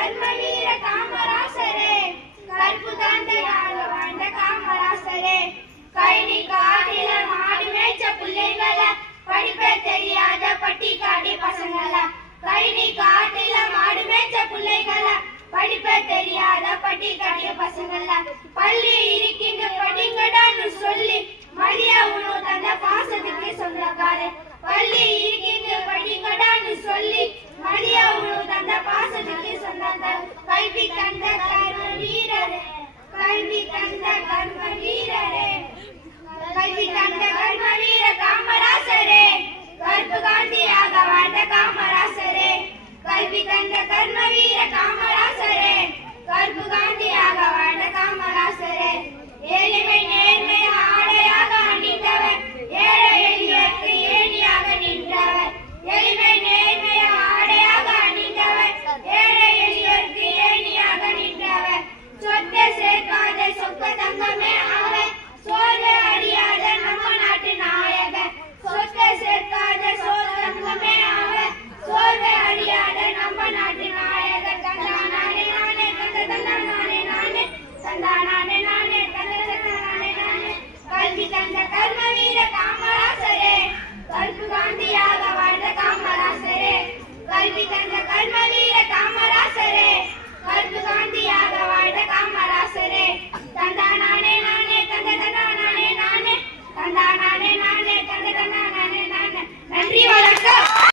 கர்ம வீர காமராசரே, கற்பு தந்தையாக வாழ்ந்த காமராசரே, கழனி காட்டில மாடு மேய்ச்ச பிள்ளைங்கள, படிப்ப தெரியாத பட்டி காட்டி பசங்கள, கழனி காட்டில மாடு மேய்ச்ச பிள்ளைங்கள, படிப்ப தெரியாத பட்டி காட்டிய பசங்கள, பள்ளி இருக்கின்ற படிங்கடான்னு சொல்லி மதிய உணவு தந்த பாசத்துக்கு சொந்தக்காரர், பள்ளி இருக்கின்ற படிங்கடான்னு சொல்லி மதிய உணவு தந்த பாசத்துக்கு சொந்தக்காரர், கல்வி தந்த கர்ம வீரரே, கல்வி தந்த கர்ம வீரரே, கல்வி தந்த கர்ம வீர காமராசரே, கற்பு காந்தியாக வாழ்ந்த காமராசரே, கல்வி தந்த கர்ம வீர காமராசரே, கற்பு காந்தியாக